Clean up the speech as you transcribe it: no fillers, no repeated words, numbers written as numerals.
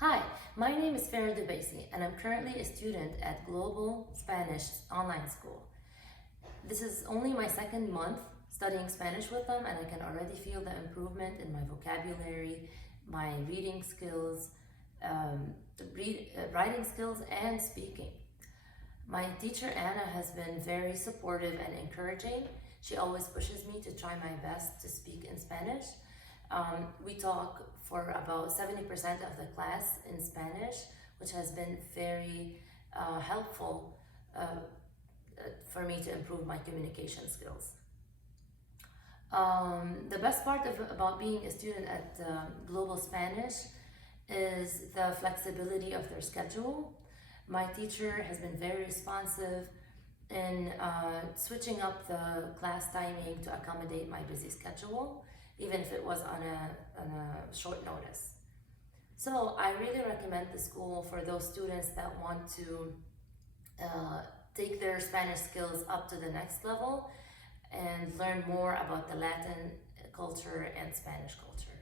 Hi, my name is Farah Dubaisi, and I'm currently a student at Global Spanish Online School. This is only my second month studying Spanish with them, and I can already feel the improvement in my vocabulary, my reading skills, writing skills, and speaking. My teacher Anna has been very supportive and encouraging. She always pushes me to try my best to speak in Spanish. We talk for about 70% of the class in Spanish, which has been very helpful for me to improve my communication skills. The best part about being a student at Global Spanish is the flexibility of their schedule. My teacher has been very responsive in switching up the class timing to accommodate my busy schedule, even if it was on a short notice. So I really recommend the school for those students that want to uh, take their Spanish skills up to the next level and learn more about the Latin culture and Spanish culture.